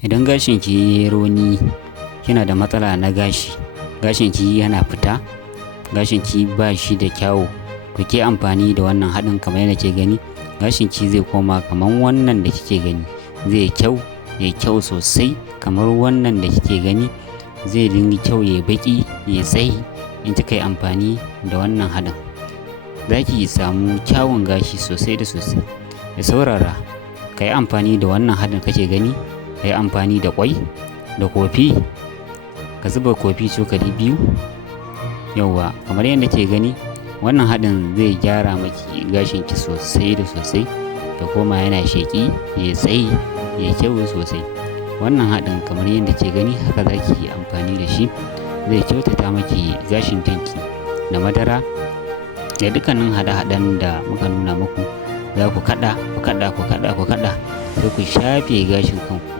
Idan gashinki yayi rauni, kina da matsala na gashi, gashinki yana fita, gashinki ba shi da kyawu, to ki amfani da wannan haɗin kamar yadda ke gani. Gashinki zai koma kamar wannan da kike gani, zai kyau, yayi kyau sosai kamar wannan da kike gani. Zai dinga kyau, yayi baƙi, yayi tsayi in kika yi amfani da wannan haɗin. Za ki samu kyawun gashi sosai da sosai. Da saurara, ka yi amfani da wannan haɗin kake gani. Ka yi amfani da ƙwai da kofi, ka zuba kofi cokali 2 yauwa kamar yadda ke gani. Wannan haɗin zai gyara maki gashinki sosai da sosai, da koma yana sheƙi, yayi tsayi, yayi kyau sosai. Wannan haɗin kamar yadda ke gani haka za ki yi amfani da shi, zai kyautata maki gashin kanki. Da madara da dukkanin haɗe-haɗen da muka nuna muku, za ku kaɗa, ku kaɗa, ku kaɗa, ku kaɗa, sai ku shafe gashin kanku.